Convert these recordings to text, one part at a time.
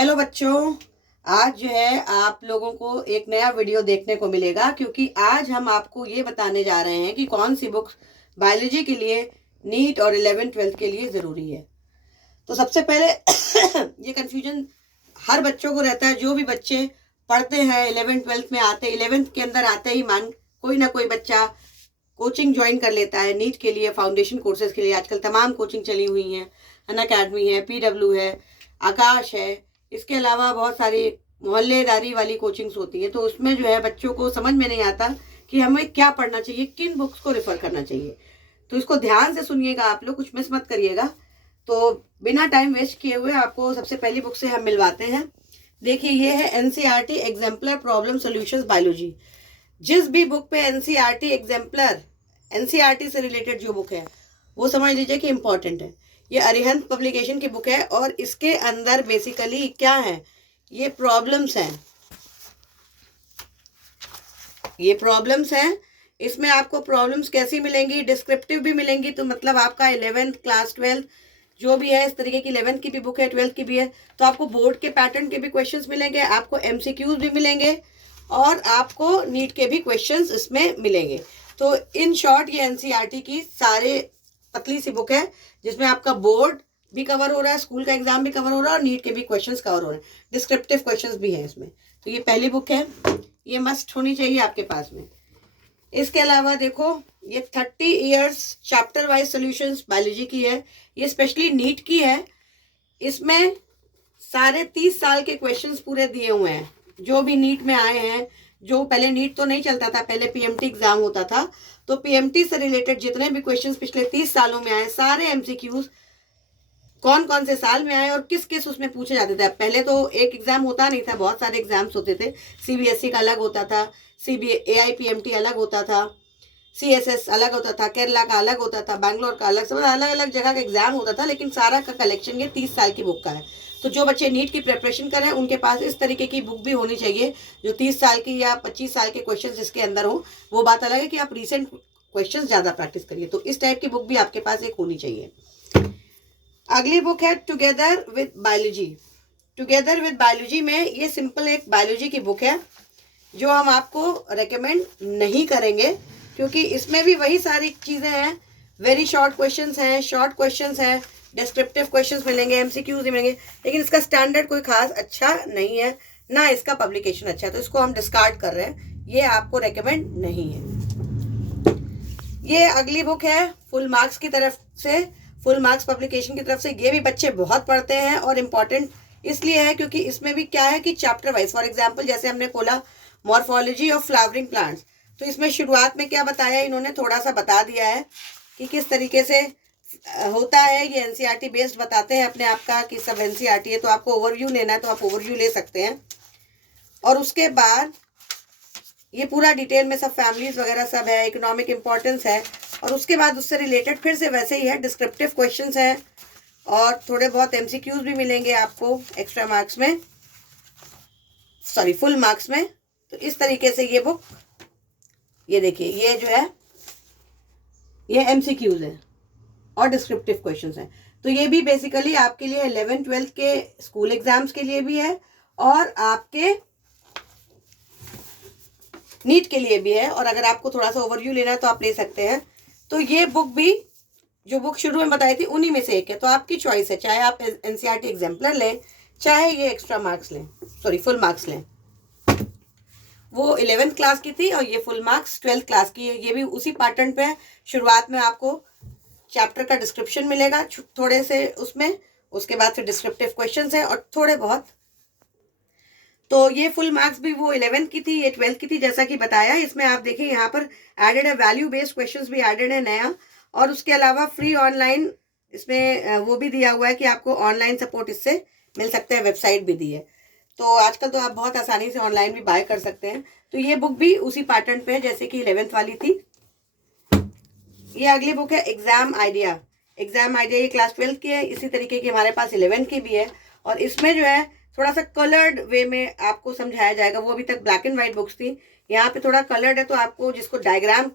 Hello बच्चों, आज जो है आप लोगों को एक नया वीडियो देखने को मिलेगा क्योंकि आज हम आपको ये बताने जा रहे हैं कि कौन सी बुक्स बायोलॉजी के लिए नीट और 11th-12th के लिए ज़रूरी है। तो सबसे पहले ये कन्फ्यूजन हर बच्चों को रहता है। जो भी बच्चे पढ़ते हैं 11th-12th में आते 11th के अंदर आते ही कोई ना कोई बच्चा कोचिंग ज्वाइन कर लेता है नीट के लिए, फाउंडेशन कोर्सेज के लिए। आजकल तमाम कोचिंग चली हुई हैं, अनअकैडमी है, PW है, आकाश है। इसके अलावा बहुत सारी मोहल्लेदारी वाली कोचिंग्स होती है। तो उसमें जो है बच्चों को समझ में नहीं आता कि हमें क्या पढ़ना चाहिए, किन बुक्स को रेफर करना चाहिए। तो इसको ध्यान से सुनिएगा आप लोग, कुछ मिस मत करिएगा। तो बिना टाइम वेस्ट किए हुए आपको सबसे पहली बुक से हम मिलवाते हैं। देखिए, ये है NCERT exemplar problem solutions biology. जिस भी बुक पे NCERT एग्जाम्पलर, NCERT से रिलेटेड जो बुक है वो समझ लीजिए कि इम्पॉर्टेंट है। ये अरिहंत पब्लिकेशन की बुक है और इसके अंदर बेसिकली क्या है, ये प्रॉब्लम्स हैं। ये प्रॉब्लम्स हैं। इसमें आपको प्रॉब्लम्स कैसी मिलेंगी, डिस्क्रिप्टिव भी मिलेंगी। तो मतलब आपका 11th क्लास 12th जो भी है, इस तरीके की 11th की भी बुक है, 12th की भी है, तो आपको बोर्ड के पैटर्न के भी क्वेश्चंस मिलेंगे, आपको MCQs भी मिलेंगे और आपको नीट के भी क्वेश्चंस इसमें मिलेंगे। तो इन शॉर्ट ये NCERT की सारे पतली सी बुक है जिसमें आपका बोर्ड भी कवर हो रहा है, स्कूल का एग्जाम भी कवर हो रहा है और नीट के भी क्वेश्चंस कवर हो रहे हैं, डिस्क्रिप्टिव क्वेश्चंस भी हैं इसमें। तो ये पहली बुक है, ये मस्ट होनी चाहिए आपके पास में। इसके अलावा देखो, ये 30 years chapter wise solutions biology की है, ये स्पेशली नीट की है। इसमें सारे 30 साल के क्वेश्चंस पूरे दिए हुए हैं जो भी नीट में आए हैं। जो पहले नीट तो नहीं चलता था, पहले PMT एग्जाम होता था। तो PMT से रिलेटेड जितने भी क्वेश्चंस पिछले 30 सालों में आए, सारे MCQs कौन कौन से साल में आए और किस किस उसमें पूछे जाते थे। पहले तो एक एग्जाम होता नहीं था, बहुत सारे एग्जाम्स होते थे। CBSE का अलग होता था, AIPMT अलग होता था, CSS अलग होता था, केरला का अलग होता था, बैंगलोर का अलग, सब अलग अलग जगह का एग्जाम होता था। लेकिन सारा का कलेक्शन ये 30 साल की बुक का है। तो जो बच्चे नीट की प्रिपरेशन कर रहे हैं उनके पास इस तरीके की बुक भी होनी चाहिए जो 30 साल की या 25 साल के क्वेश्चन जिसके अंदर हो। वो बात अलग है कि आप रिसेंट क्वेश्चन ज़्यादा प्रैक्टिस करिए। तो इस टाइप की बुक भी आपके पास एक होनी चाहिए। अगली बुक है together with biology. Together with biology में ये सिंपल एक बायोलॉजी की बुक है जो हम आपको रेकमेंड नहीं करेंगे क्योंकि इसमें भी वही सारी चीज़ें हैं। वेरी शॉर्ट क्वेश्चंस हैं, शॉर्ट क्वेश्चंस हैं, डिस्क्रिप्टिव क्वेश्चंस मिलेंगे, MCQs मिलेंगे, लेकिन इसका स्टैंडर्ड कोई खास अच्छा नहीं है, ना इसका पब्लिकेशन अच्छा है। तो इसको हम डिस्कार्ड कर रहे हैं, ये आपको रेकमेंड नहीं है। ये अगली बुक है फुल मार्क्स की तरफ से, फुल मार्क्स पब्लिकेशन की तरफ से। ये भी बच्चे बहुत पढ़ते हैं और इम्पॉर्टेंट इसलिए है क्योंकि इसमें भी क्या है कि चैप्टर वाइज, फॉर एग्जाम्पल जैसे हमने खोला मॉर्फोलॉजी ऑफ फ्लावरिंग प्लांट्स, तो इसमें शुरुआत में क्या बताया, इन्होंने थोड़ा सा बता दिया है कि किस तरीके से होता है। ये NCERT बेस्ड बताते हैं अपने आप का कि सब NCERT है। तो आपको ओवरव्यू लेना है तो आप ओवरव्यू ले सकते हैं। और उसके बाद ये पूरा डिटेल में सब फैमिलीज वगैरह सब है, इकोनॉमिक इम्पोर्टेंस है। और उसके बाद उससे रिलेटेड फिर से वैसे ही है, डिस्क्रिप्टिव क्वेश्चंस हैं और थोड़े बहुत MCQs भी मिलेंगे आपको एक्स्ट्रा मार्क्स में, सॉरी फुल मार्क्स में। तो इस तरीके से ये बुक, ये देखिए, ये जो है ये MCQs है और डिस्क्रिप्टिव क्वेश्चंस हैं। तो ये भी बेसिकली आपके लिए 11th-12th के स्कूल एग्जाम्स के लिए भी है और आपके नीट के लिए भी है। और अगर आपको थोड़ा सा ओवरव्यू लेना है तो आप ले सकते हैं। तो ये बुक भी जो बुक शुरू में बताई थी उन्हीं में से एक है। तो आपकी चॉइस है, चाहे आप NCERT एग्जाम्पलर लें, चाहे ये एक्स्ट्रा मार्क्स लें, सॉरी फुल मार्क्स लें। वो 11th क्लास की थी और ये फुल मार्क्स 12th क्लास की है। ये भी उसी पैटर्न पे है। शुरुआत में आपको चैप्टर का डिस्क्रिप्शन मिलेगा थोड़े से उसमें, उसके बाद फिर डिस्क्रिप्टिव क्वेश्चंस हैं और थोड़े बहुत। तो ये फुल मार्क्स भी वो 11th की थी, ये 12th की थी जैसा कि बताया। इसमें आप देखिए यहाँ पर एडेड है, वैल्यू बेस्ड क्वेश्चंस भी एडेड है नया। और उसके अलावा फ्री ऑनलाइन इसमें वो भी दिया हुआ है कि आपको ऑनलाइन सपोर्ट इससे मिल सकता है, वेबसाइट भी दी है। तो आजकल तो आप बहुत आसानी से ऑनलाइन भी बाय कर सकते हैं। तो ये बुक भी उसी पैटर्न पे है जैसे कि 11th वाली थी। ये अगली बुक है एग्जाम आइडिया। एग्जाम आइडिया ये क्लास 12th की है, इसी तरीके की हमारे पास 11th की भी है। और इसमें जो है थोड़ा सा कलर्ड वे में आपको समझाया जाएगा। वो अभी तक ब्लैक एंड व्हाइट बुक्स थी, यहाँ पे थोड़ा कलर्ड है। तो आपको जिसको डायग्राम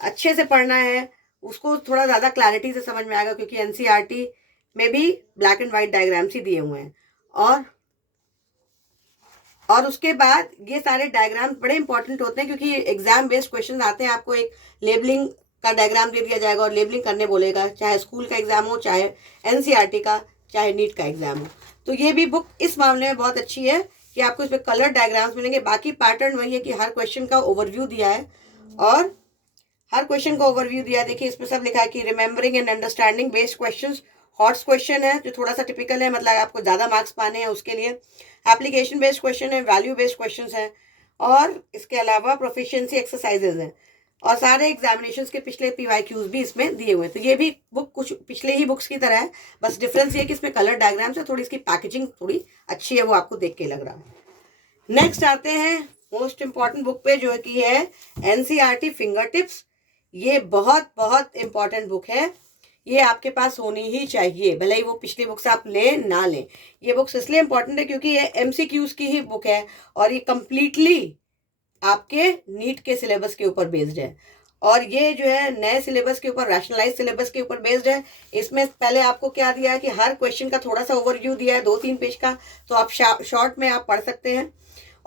अच्छे से पढ़ना है उसको थोड़ा ज़्यादा क्लैरिटी से समझ में आएगा क्योंकि NCERT में भी ब्लैक एंड व्हाइट डायग्राम्स ही दिए हुए हैं। और और उसके बाद ये सारे डायग्राम बड़े इंपॉर्टेंट होते हैं, क्योंकि एग्जाम बेस्ड क्वेश्चन आते हैं। आपको एक लेबलिंग का डायग्राम दे दिया जाएगा और लेबलिंग करने बोलेगा, चाहे स्कूल का एग्जाम हो, चाहे एनसीईआरटी का, चाहे नीट का एग्जाम हो। तो ये भी बुक इस मामले में बहुत अच्छी है कि आपको इसमें कलर डायग्राम्स मिलेंगे। बाकी पैटर्न वही है कि हर क्वेश्चन का ओवरव्यू दिया है, और हर क्वेश्चन का ओवरव्यू दिया है। देखिए इसमें सब लिखा है कि remembering and understanding based questions, hots question है जो थोड़ा सा टिपिकल है, मतलब आपको ज़्यादा मार्क्स पाने हैं उसके लिए। एप्लीकेशन बेस्ड क्वेश्चन है, वैल्यू बेस्ड क्वेश्चन है, और इसके अलावा प्रोफिशिएंसी एक्सरसाइजेज हैं, और सारे एग्जामिनेशंस के पिछले PYQs भी इसमें दिए हुए हैं। तो ये भी बुक कुछ पिछले ही बुक्स की तरह है, बस डिफरेंस ये है कि इसमें कलर डायग्राम्स है, थोड़ी इसकी पैकेजिंग थोड़ी अच्छी है, वो आपको देख के लग रहा है। नेक्स्ट आते हैं मोस्ट इंपॉर्टेंट बुक पे, जो है कि है एनसीईआरटी फिंगर टिप्स। ये बहुत बहुत इंपॉर्टेंट बुक है, ये आपके पास होनी ही चाहिए, भले ही वो पिछली बुक्स आप लें ना लें। ये बुक्स इसलिए इंपॉर्टेंट है क्योंकि ये MCQs की ही बुक है, और ये कंप्लीटली आपके नीट के सिलेबस के ऊपर बेस्ड है, और ये जो है नए सिलेबस के ऊपर, रैशनलाइज सिलेबस के ऊपर बेस्ड है। इसमें पहले आपको क्या दिया है कि हर क्वेश्चन का थोड़ा सा ओवरव्यू दिया है, 2-3 पेज का, तो आप शॉर्ट में आप पढ़ सकते हैं,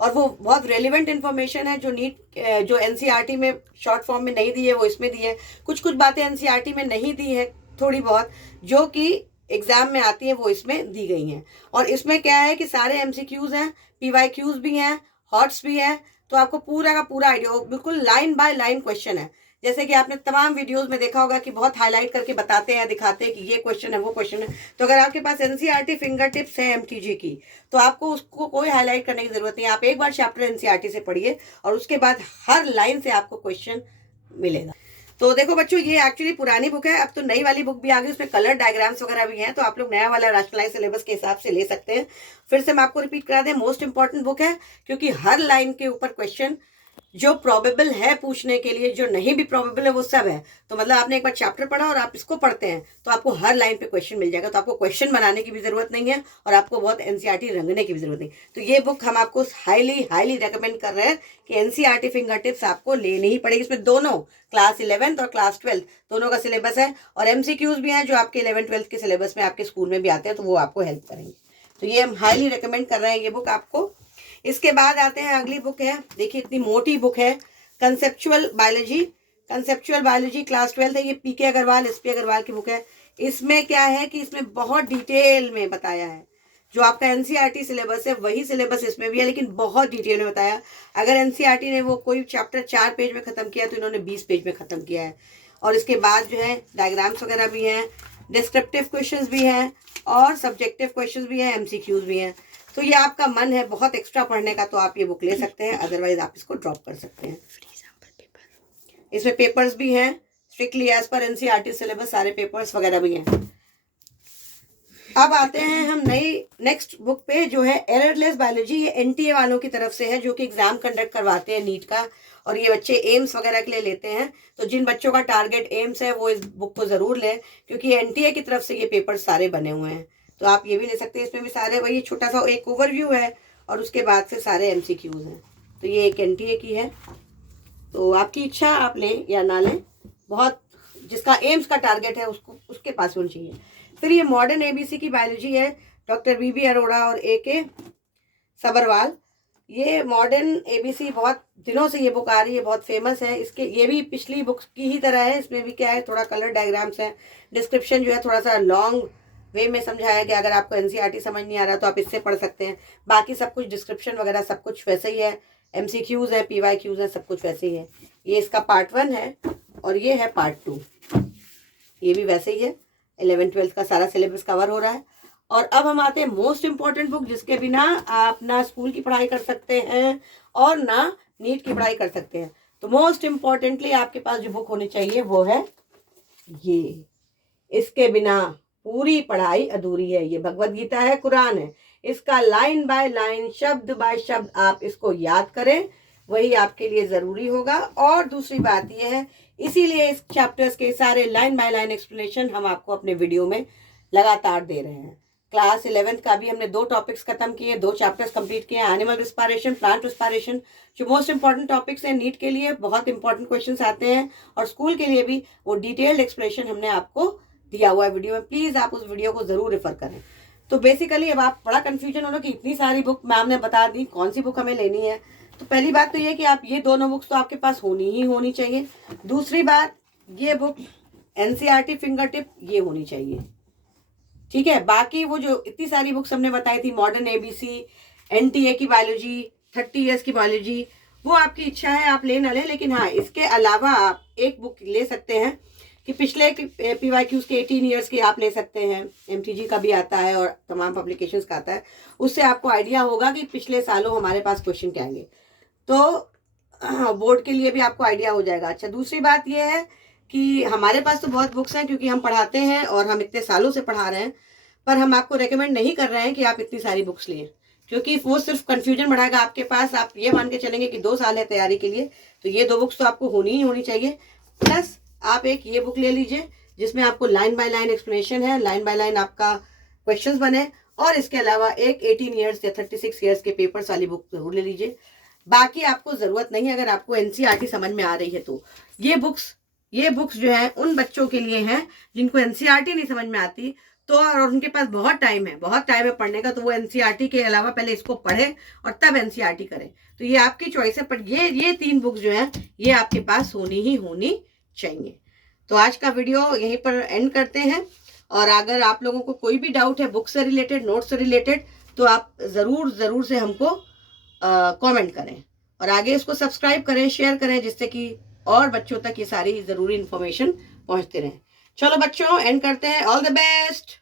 और वो बहुत रेलिवेंट इन्फॉर्मेशन है जो नीट जो एनसीईआरटी में शॉर्ट फॉर्म में नहीं दी है वो इसमें दी है। कुछ कुछ बातें एनसीईआरटी में नहीं दी है, थोड़ी बहुत, जो कि एग्जाम में आती है वो इसमें दी गई हैं। और इसमें क्या है कि सारे MCQs हैं, PYQs भी हैं, हॉट्स भी हैं, तो आपको पूरा का पूरा आइडिया, बिल्कुल लाइन बाय लाइन क्वेश्चन है। जैसे कि आपने तमाम वीडियोस में देखा होगा कि बहुत हाईलाइट करके बताते हैं, दिखाते हैं कि ये क्वेश्चन है, वो क्वेश्चन है। तो अगर आपके पास एनसीईआरटी फिंगर टिप्स है MTG की, तो आपको उसको कोई हाईलाइट करने की जरूरत नहीं है। आप एक बार चैप्टर एनसीईआरटी से पढ़िए, और उसके बाद हर लाइन से आपको क्वेश्चन मिलेगा। तो देखो बच्चों, ये एक्चुअली पुरानी बुक है, अब तो नई वाली बुक भी आ गई, उसमें कलर डायग्राम्स वगैरह भी हैं, तो आप लोग नया वाला रैशनलाइज सिलेबस के हिसाब से ले सकते हैं। फिर से मैं आपको रिपीट करा दें, मोस्ट इंपॉर्टेंट बुक है, क्योंकि हर लाइन के ऊपर क्वेश्चन जो प्रोबेबल है पूछने के लिए, जो नहीं भी प्रोबेबल है वो सब है। तो मतलब आपने एक बार चैप्टर पढ़ा और आप इसको पढ़ते हैं तो आपको हर लाइन पे क्वेश्चन मिल जाएगा, तो आपको क्वेश्चन बनाने की भी जरूरत नहीं है, और आपको बहुत एनसीईआरटी रंगने की भी जरूरत नहीं। तो ये बुक हम आपको हाईली हाईली रेकमेंड कर रहे हैं कि एनसीईआरटी फिंगर टिप्स आपको लेनी ही पड़ेगी। इसमें दोनों क्लास 11th और क्लास 12 दोनों का सिलेबस है, और MCQs भी हैं जो आपके 11th-12th के सिलेबस में आपके स्कूल में भी आते हैं, तो वो आपको हेल्प करेंगे। तो ये हम हाईली रिकमेंड कर रहे हैं ये बुक आपको। इसके बाद आते हैं अगली बुक है, देखिए इतनी मोटी बुक है, conceptual biology. Conceptual biology class 12 है, ये PK अग्रवाल, SP अग्रवाल की बुक है। इसमें क्या है कि इसमें बहुत डिटेल में बताया है, जो आपका एनसीईआरटी सिलेबस है वही सिलेबस इसमें भी है, लेकिन बहुत डिटेल में बताया। अगर एनसीईआरटी ने वो कोई चैप्टर 4 पेज में खत्म किया, तो इन्होंने 20 पेज में खत्म किया है। और इसके बाद जो है डायग्राम्स वगैरह भी हैं, डिस्क्रिप्टिव क्वेश्चंस भी हैं, और सब्जेक्टिव क्वेश्चंस भी हैं, MCQs भी हैं। तो ये आपका मन है बहुत एक्स्ट्रा पढ़ने का, तो आप ये बुक ले सकते हैं, अदरवाइज आप इसको ड्रॉप कर सकते हैं। इसमें पेपर्स भी हैं, स्ट्रिक्टली एज पर एनसीईआरटी सिलेबस, सारे पेपर्स वगैरह भी हैं। अब आते हैं हम नई नेक्स्ट बुक पे, जो है एररलेस बायोलॉजी। ये NTA वालों की तरफ से है, जो कि एग्जाम कंडक्ट करवाते हैं नीट का, और ये बच्चे एम्स वगैरह के लिए लेते हैं। तो जिन बच्चों का टारगेट एम्स है वो इस बुक को जरूर लें, क्योंकि NTA की तरफ से ये पेपर सारे बने हुए हैं। तो आप ये भी ले सकते हैं, इसमें भी सारे वही छोटा सा एक ओवरव्यू है, और उसके बाद से सारे MCQs हैं। तो ये एक NTA की है, तो आपकी इच्छा, आप लें या ना लें, बहुत जिसका एम्स का टारगेट है उसको उसके पास होनी चाहिए। फिर ये मॉडर्न ABC की बायोलॉजी है, डॉक्टर BB अरोड़ा और AK सबरवाल। ये मॉडर्न ABC बहुत दिनों से ये बुक आ रही है, बहुत फेमस है। इसके ये भी पिछली बुक की ही तरह है, इसमें भी क्या है, थोड़ा कलर डायग्राम्स है, डिस्क्रिप्शन जो है थोड़ा सा लॉन्ग वे में समझाया गया। अगर आपको एनसीईआरटी समझ नहीं आ रहा तो आप इससे पढ़ सकते हैं, बाकी सब कुछ डिस्क्रिप्शन वगैरह सब कुछ वैसे ही है, MCQs है, PYQs है, सब कुछ वैसे ही है। ये इसका पार्ट 1 है, और ये है पार्ट 2, ये भी वैसे ही है। 11th-12th का सारा सिलेबस कवर हो रहा है। और अब हम आते हैं मोस्ट इंपॉर्टेंट बुक, जिसके बिना आप ना स्कूल की पढ़ाई कर सकते हैं और ना नीट की पढ़ाई कर सकते हैं। तो मोस्ट इंपॉर्टेंटली आपके पास जो बुक होनी चाहिए वो है ये, इसके बिना पूरी पढ़ाई अधूरी है। ये भगवत गीता है, कुरान है, इसका लाइन बाय लाइन, शब्द बाय शब्द आप इसको याद करें, वही आपके लिए जरूरी होगा। और दूसरी बात यह है, इसीलिए इस चैप्टर्स के सारे लाइन बाय लाइन एक्सप्लेनेशन हम आपको अपने वीडियो में लगातार दे रहे हैं। क्लास 11th का भी हमने 2 टॉपिक्स खत्म किए, 2 चैप्टर्स कंप्लीट किए, एनिमल रिस्पायरेशन, प्लांट रिस्पायरेशन, जो मोस्ट इंपॉर्टेंट टॉपिक्स हैं। नीट के लिए बहुत इंपॉर्टेंट क्वेश्चंस आते हैं, और स्कूल के लिए भी वो डिटेल्ड एक्सप्लेनेशन हमने आपको दिया हुआ है वीडियो में। प्लीज आप उस वीडियो को जरूर रेफर करें। तो बेसिकली अब आप बड़ा कंफ्यूजन हो रहा कि इतनी सारी बुक मैम ने बता दी, कौन सी बुक हमें लेनी है। तो पहली बात तो ये कि आप ये दोनों बुक्स तो आपके पास होनी ही होनी चाहिए। दूसरी बात, ये बुक एनसीईआरटी फिंगर टिप ये होनी चाहिए, ठीक है। बाकी वो जो इतनी सारी बुक्स हमने बताई थी, मॉडर्न एबीसी, एनटीए की बायोलॉजी, 30 ईयर्स की बायोलॉजी, वो आपकी इच्छा है आप ले ना लें, लेकिन हाँ इसके अलावा आप एक बुक ले सकते हैं कि पिछले पीवाईक्यूज के 18 ईयर्स के आप ले सकते हैं। एमटीजी का भी आता है और तमाम पब्लिकेशंस का आता है, उससे आपको आइडिया होगा कि पिछले सालों हमारे पास क्वेश्चन क्या आएंगे, तो बोर्ड के लिए भी आपको आइडिया हो जाएगा। अच्छा, दूसरी बात यह है कि हमारे पास तो बहुत बुक्स हैं क्योंकि हम पढ़ाते हैं और हम इतने सालों से पढ़ा रहे हैं, पर हम आपको रेकमेंड नहीं कर रहे हैं कि आप इतनी सारी बुक्स लें, क्योंकि वो सिर्फ कंफ्यूजन बढ़ाएगा आपके पास। आप ये मान के चलेंगे कि 2 साल है तैयारी के लिए, तो ये 2 बुक्स तो आपको होनी ही होनी चाहिए। प्लस आप एक ये बुक ले लीजिए जिसमें आपको लाइन बाय लाइन एक्सप्लेनेशन है, लाइन बाय लाइन आपका क्वेश्चंस बने, और इसके अलावा एक 18 ईयर्स या 36 ईयर्स के पेपर्स वाली बुक जरूर ले लीजिए। बाकी आपको जरूरत नहीं है, अगर आपको एनसीईआरटी समझ में आ रही है तो। ये बुक्स जो है उन बच्चों के लिए हैं जिनको एनसीईआरटी नहीं समझ में आती, तो और उनके पास बहुत टाइम है पढ़ने का, तो वो एनसीईआरटी के अलावा पहले इसको पढ़े और तब एनसीईआरटी करें। तो ये आपकी चॉइस है, पर ये 3 बुक्स जो हैं ये आपके पास होनी ही होनी चाहिए। तो आज का वीडियो यहीं पर एंड करते हैं, और अगर आप लोगों को कोई भी डाउट है बुक से रिलेटेड, नोट से रिलेटेड, तो आप ज़रूर से हमको कमेंट करें, और आगे इसको सब्सक्राइब करें, शेयर करें, जिससे कि और बच्चों तक ये सारी ज़रूरी इन्फॉर्मेशन पहुंचते रहें। चलो बच्चों, एंड करते हैं। All the best.